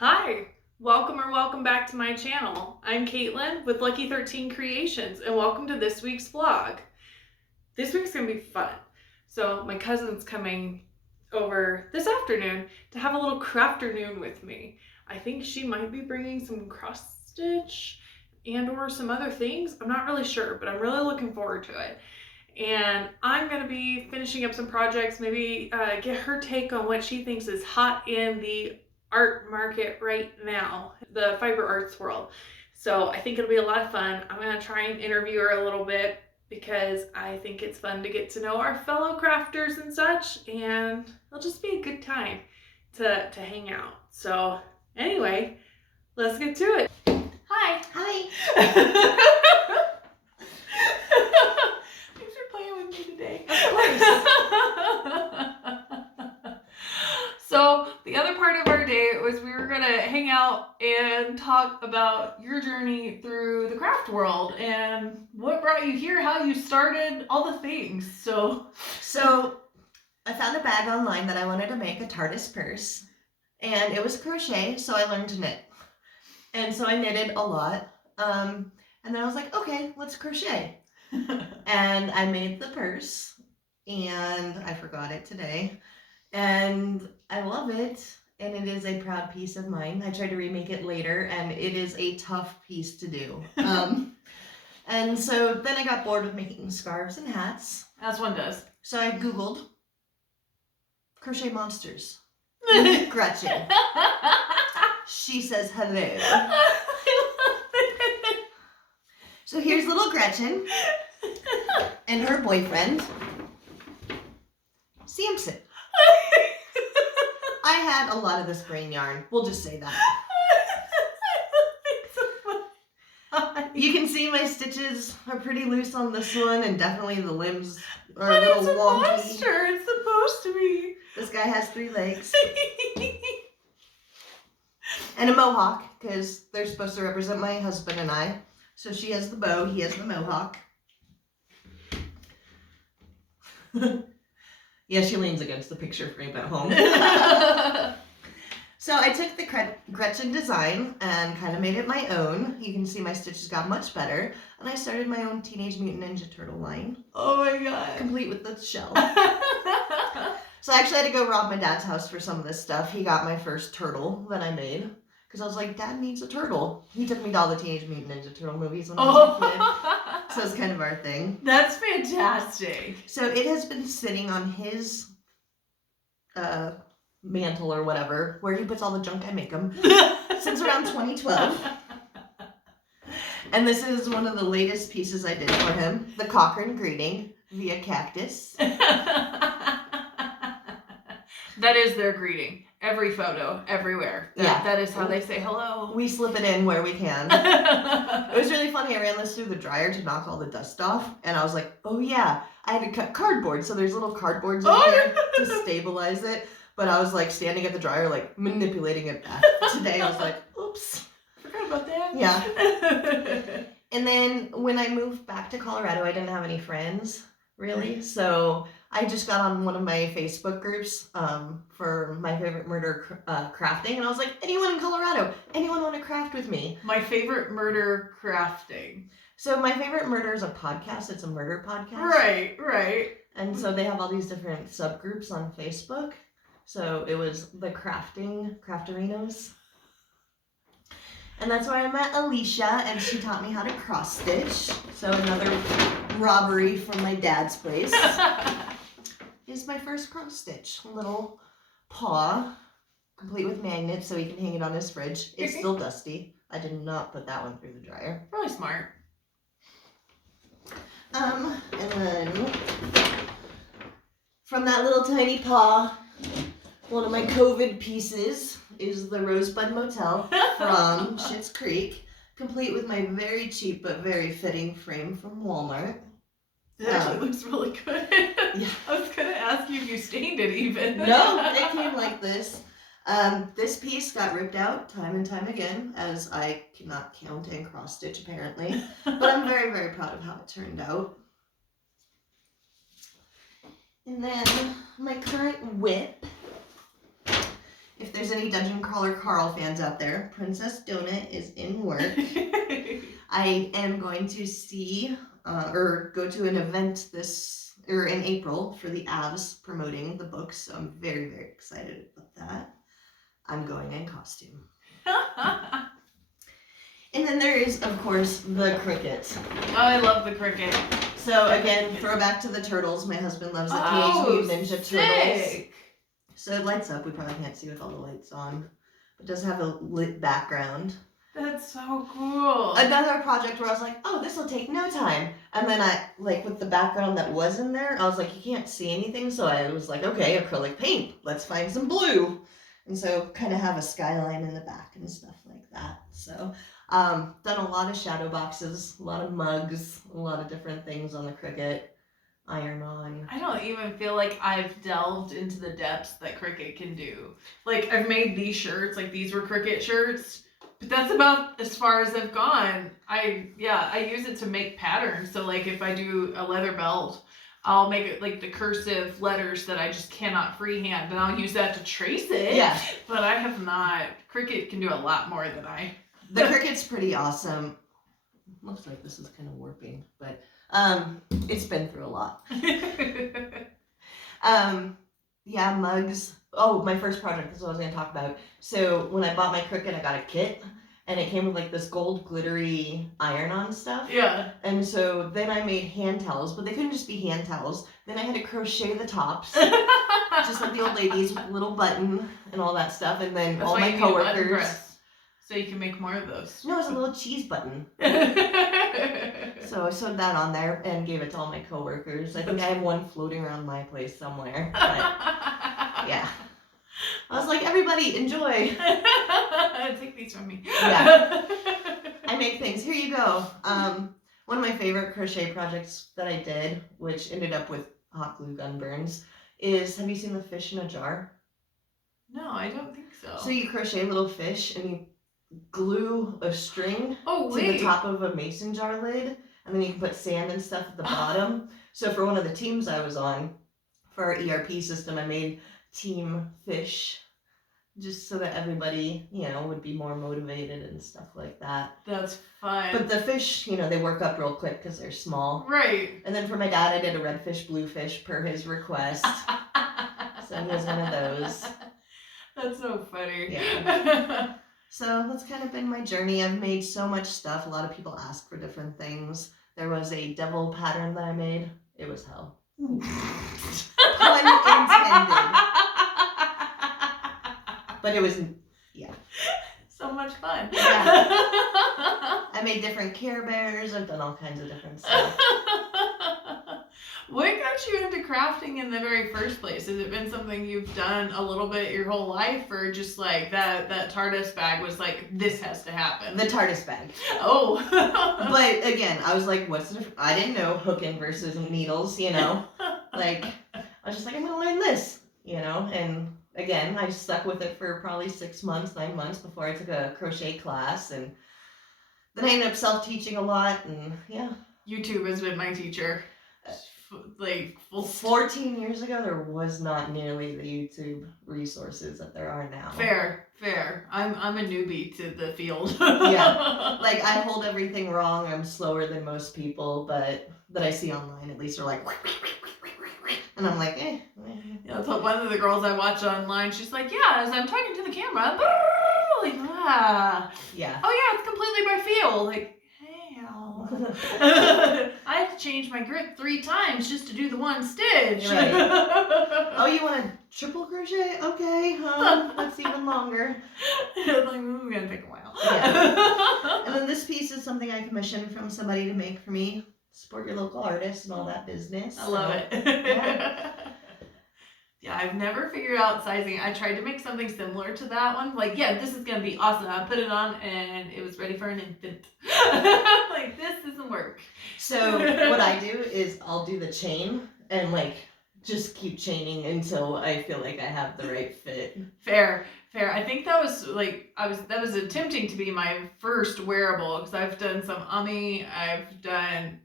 Hi, welcome back to my channel. I'm Caitlin with Lucky 13 Creations and welcome to this week's vlog. This week's gonna be fun. So my cousin's coming over this afternoon to have a little crafternoon with me. I think she might be bringing some cross stitch and or some other things. I'm not really sure, but I'm really looking forward to it. And I'm gonna be finishing up some projects, maybe get her take on what she thinks is hot in the art market right now, the fiber arts world. So I think it'll be a lot of fun. I'm gonna try and interview her a little bit because I think it's fun to get to know our fellow crafters and such, and it'll just be a good time to hang out. So anyway, let's get to it. Hi. Hi. Thanks for playing with me today. Of course. So the other part of our day was we were gonna hang out and talk about your journey through the craft world and what brought you here, how you started, all the things. So I found a bag online that I wanted to make a TARDIS purse, and it was crochet, so I learned to knit. And so I knitted a lot. And then I was like, okay, let's crochet. And I made the purse, and I forgot it today. And I love it, and it is a proud piece of mine. I tried to remake it later, and it is a tough piece to do. And so then I got bored with making scarves and hats. as one does. So I Googled crochet monsters. Gretchen. She says hello. So here's little Gretchen and her boyfriend, Samson. I had a lot of this grain yarn. We'll just say that. You can see my stitches are pretty loose on this one, and definitely the limbs are a little wonky. Monster. It's supposed to be. This guy has 3 legs. And a mohawk, because they're supposed to represent my husband and I. So she has the bow, he has the mohawk. Yeah, she leans against the picture frame at home. So I took the Gretchen design and kind of made it my own. You can see my stitches got much better. And I started my own Teenage Mutant Ninja Turtle line. Oh my god. Complete with the shell. So I actually had to go rob my dad's house for some of this stuff. He got my first turtle that I made. Because I was like, Dad needs a turtle. He took me to all the Teenage Mutant Ninja Turtle movies when I was a kid. So it's kind of our thing. That's fantastic. So it has been sitting on his mantle or whatever, where he puts all the junk I make him, since around 2012. And this is one of the latest pieces I did for him. The Cochrane greeting via cactus. That is their greeting. Every photo, everywhere. That is how they say hello. We slip it in where we can. It was really funny. I ran this through the dryer to knock all the dust off, and I was like, oh yeah, I had to cut cardboard, so there's little cardboards in there to stabilize it. But I was like standing at the dryer, like manipulating it back. Today I was like, oops. Forgot about that. Yeah. And then when I moved back to Colorado, I didn't have any friends, really. So I just got on one of my Facebook groups for my favorite murder crafting. And I was like, anyone in Colorado? Anyone want to craft with me? My favorite murder crafting. So my favorite murder is a podcast. It's a murder podcast. Right. And so they have all these different subgroups on Facebook. So it was the Craftarinos. And that's where I met Alicia, and she taught me how to cross stitch. So another robbery from my dad's place is my first cross stitch. A little paw, complete with magnets so he can hang it on his fridge. It's still dusty. I did not put that one through the dryer. Really smart. And then from that little tiny paw, one of my COVID pieces is the Rosebud Motel from Schitt's Creek, complete with my very cheap but very fitting frame from Walmart. It actually looks really good. Yeah. I was going to ask you if you stained it even. No, it came like this. This piece got ripped out time and time again, as I cannot count and cross stitch apparently. But I'm very, very proud of how it turned out. And then my current whip If there's any Dungeon Crawler Carl fans out there, Princess Donut is in work. I am going to see or go to an event in April for the Avs promoting the books. So I'm very, very excited about that. I'm going in costume. And then there is, of course, the cricket. Oh, I love the cricket. So again, throwback to the turtles. My husband loves the Teenage Mutant Ninja Turtles. So it lights up. We probably can't see with all the lights on. But it does have a lit background. That's so cool. Another project where I was like, oh, this will take no time. And then with the background that was in there, I was like, you can't see anything. So I was like, okay, acrylic paint. Let's find some blue. And so kind of have a skyline in the back and stuff like that. So done a lot of shadow boxes, a lot of mugs, a lot of different things on the cricket. Iron on. I don't even feel like I've delved into the depths that cricket can do. Like, I've made these shirts, like these were cricket shirts, but that's about as far as I've gone. I use it to make patterns. So like if I do a leather belt, I'll make it like the cursive letters that I just cannot freehand, and I'll use that to trace it. Yeah. But I have not. Cricket can do a lot more than I. The cricket's pretty awesome. Looks like this is kind of warping, but it's been through a lot. Mugs. Oh, my first project is what I was going to talk about. So when I bought my cricket, I got a kit, and it came with like this gold glittery iron-on stuff. Yeah. And so then I made hand towels, but they couldn't just be hand towels. Then I had to crochet the tops, just like the old ladies with a little button and all that stuff. And then That's all why my you need a button coworkers. press, so you can make more of those. No, it was a little cheese button. So I sewed that on there and gave it to all my coworkers. I think I have one floating around my place somewhere. But yeah. I was like, everybody, enjoy. Take these from me. Yeah. I make things. Here you go. One of my favorite crochet projects that I did, which ended up with hot glue gun burns, is, have you seen the fish in a jar? No, I don't think so. So you crochet little fish and you glue a string to the top of a mason jar lid, and then you can put sand and stuff at the bottom. So for one of the teams I was on, for our ERP system, I made team fish, just so that everybody, would be more motivated and stuff like that. That's fun. But the fish, they work up real quick because they're small. Right. And then for my dad, I did a red fish, blue fish per his request. So he was one of those. That's so funny. Yeah. So that's kind of been my journey. I've made so much stuff. A lot of people ask for different things. There was a devil pattern that I made. It was hell. Pun intended. But it was, yeah. So much fun. Yeah. I made different Care Bears. I've done all kinds of different stuff. What got you into crafting in the very first place? Has it been something you've done a little bit your whole life, or just like that TARDIS bag was like, this has to happen? The TARDIS bag. Oh. But again, I was like, what's the difference? I didn't know hooking versus needles, Like, I was just like, I'm going to learn this, And again, I stuck with it for probably 6 months, 9 months before I took a crochet class. And then I ended up self-teaching a lot, and yeah. YouTube has been my teacher. Like 14 years ago, there was not nearly the YouTube resources that there are now. Fair. I'm a newbie to the field. Yeah, like I hold everything wrong. I'm slower than most people, but that I see online at least are like, and I'm like, eh. Yeah, that's what one of the girls I watch online. She's like, yeah, as I'm talking to the camera, like, yeah. Oh yeah, it's completely by feel. Like, I have to change my grip 3 times just to do the one stitch. Right. Oh, you want to triple crochet? Okay, that's even longer. It's like, gonna take a while. Yeah. And then this piece is something I commissioned from somebody to make for me. Support your local artists and all that business. I love it. Yeah. Yeah, I've never figured out sizing. I tried to make something similar to that one. Like, yeah, this is going to be awesome. I put it on and it was ready for an infant. Like, this doesn't work. So what I do is I'll do the chain and like just keep chaining until I feel like I have the right fit. Fair. I think that was like, that was attempting to be my first wearable, because I've done some I've done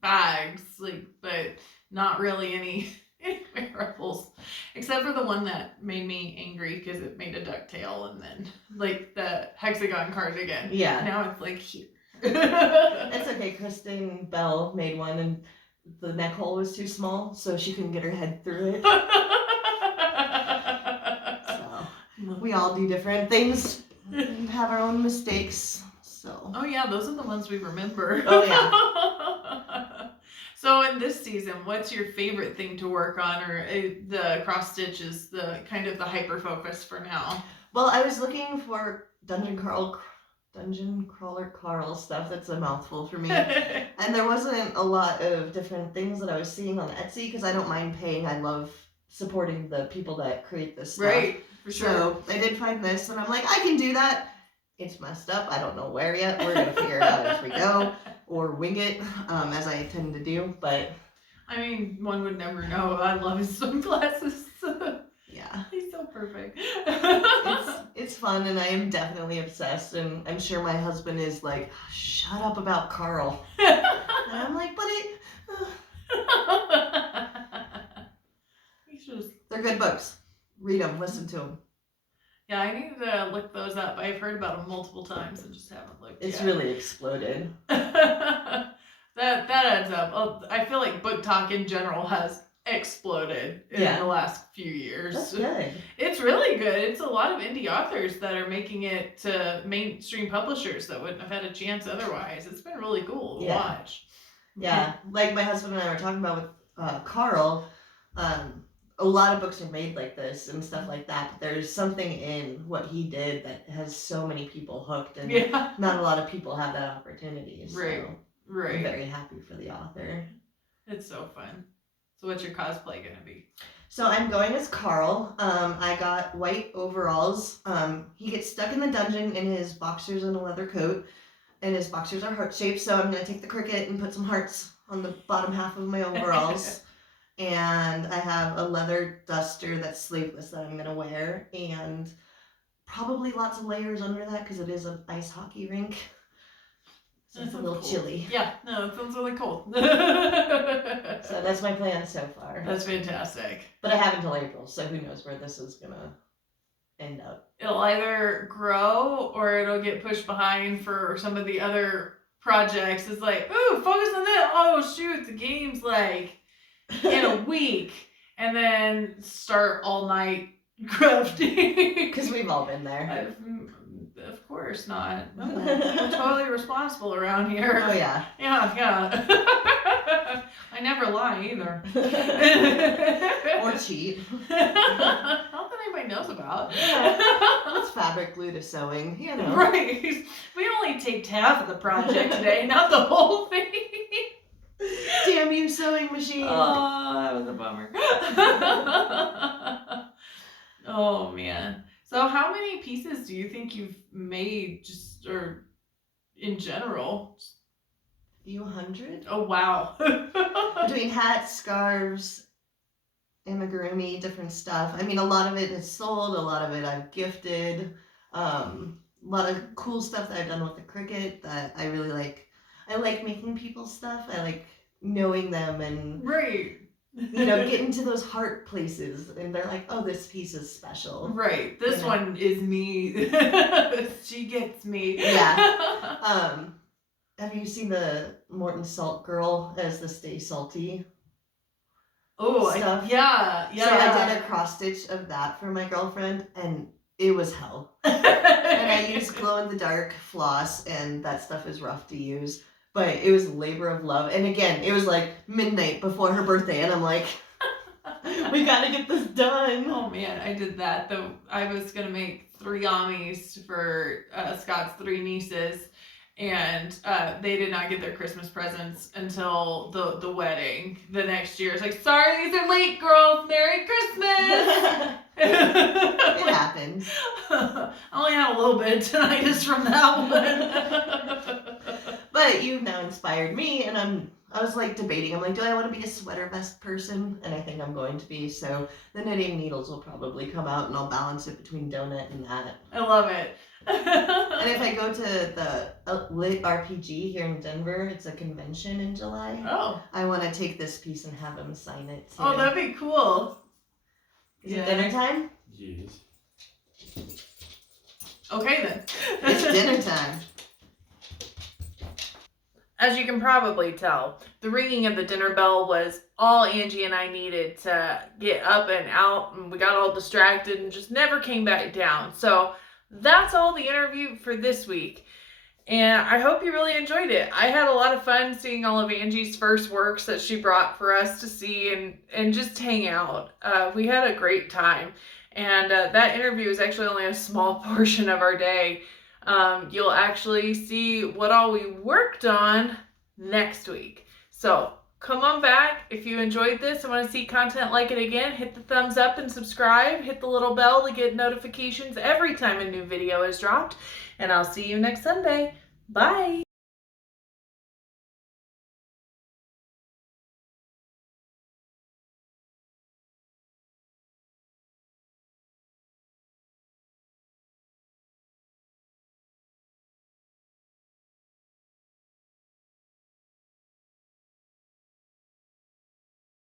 bags, like, but not really any Any ruffles. Except for the one that made me angry because it made a ducktail and then like the hexagon cardigan. Yeah. Now it's like here. It's okay. Kristen Bell made one and the neck hole was too small, so she couldn't get her head through it. So we all do different things and have our own mistakes. So. Oh yeah, those are the ones we remember. Oh yeah. So in this season, what's your favorite thing to work on, or the cross stitch is the kind of the hyper focus for now? Well, I was looking for Dungeon Crawler Carl stuff. That's a mouthful for me. And there wasn't a lot of different things that I was seeing on Etsy because I don't mind paying. I love supporting the people that create this stuff. Right, for sure. So I did find this and I'm like, I can do that. It's messed up. I don't know where yet. We're going to figure it out as we go or wing it, as I tend to do. But I mean, one would never know. I love his sunglasses. Yeah. He's so perfect. It's fun and I am definitely obsessed and I'm sure my husband is like, shut up about Carl. And I'm like, but they're good books. Read them, listen to them. Yeah, I need to look those up. I've heard about them multiple times and just haven't looked It's yet. really exploded. That adds up. I feel like book talk in general has exploded in the last few years. That's good. It's really good. It's a lot of indie authors that are making it to mainstream publishers that wouldn't have had a chance otherwise. It's been really cool to watch. Yeah, like my husband and I were talking about with Carl, a lot of books are made like this and stuff like that, but there's something in what he did that has so many people hooked and not a lot of people have that opportunity. So right. I'm very happy for the author. It's so fun. So what's your cosplay gonna be? So I'm going as Carl. I got white overalls. He gets stuck in the dungeon in his boxers and a leather coat, and his boxers are heart-shaped, so I'm going to take the cricket and put some hearts on the bottom half of my overalls. And I have a leather duster that's sleeveless that I'm going to wear, and probably lots of layers under that because it is an ice hockey rink. So it's a little chilly. Yeah, no, it sounds really cool. So that's my plan so far. That's fantastic. But I have until April, so who knows where this is going to end up. It'll either grow or it'll get pushed behind for some of the other projects. It's like, ooh, focus on that. Oh, shoot, the game's like in a week. And then start all night crafting. Because we've all been there. Of course not. No, I'm totally responsible around here. Oh, yeah. Yeah. I never lie either. Or cheat. Not that anybody knows about. Yeah. It's fabric glue to sewing, you know. Right. We only taped half of the project today, not the whole thing. Damn you, sewing machine. Oh, that was a bummer. Oh, man. So how many pieces do you think you've made just, or in general? A few hundred. Oh, wow. Between hats, scarves, amigurumi, different stuff. I mean, a lot of it is sold, a lot of it I've gifted. A lot of cool stuff that I've done with the cricket that I really like. I like making people's stuff. I like knowing them and... Right. You know, get into those heart places and they're like, oh, this piece is special. Right. This one is me. She gets me. Yeah. Have you seen the Morton Salt Girl as the Stay Salty? Oh, stuff? Yeah. So I did a cross stitch of that for my girlfriend and it was hell. And I used glow in the dark floss and that stuff is rough to use. But it was a labor of love. And again, it was like midnight before her birthday. And I'm like, we got to get this done. Oh, man. I did that. Though I was going to make 3 amis for Scott's 3 nieces. And they did not get their Christmas presents until the wedding the next year. It's like, sorry, these are late, girls. Merry Christmas. It happens. I only had a little bit of tinnitus from that one. But you've now inspired me, and I was like debating. I'm like, do I want to be a sweater vest person? And I think I'm going to be. So the knitting needles will probably come out, and I'll balance it between donut and that. I love it. And if I go go to the Lit RPG here in Denver. It's a convention in July. Oh. I want to take this piece and have him sign it too. Oh, that'd be cool. Is it dinner time? Yes. Okay then. It's dinner time. As you can probably tell, the ringing of the dinner bell was all Angie and I needed to get up and out, and we got all distracted and just never came back down. So that's all the interview for this week. And I hope you really enjoyed it. I had a lot of fun seeing all of Angie's first works that she brought for us to see and just hang out. We had a great time. And that interview is actually only a small portion of our day. You'll actually see what all we worked on next week. So come on back. If you enjoyed this and want to see content like it again, hit the thumbs up and subscribe. Hit the little bell to get notifications every time a new video is dropped. And I'll see you next Sunday. Bye.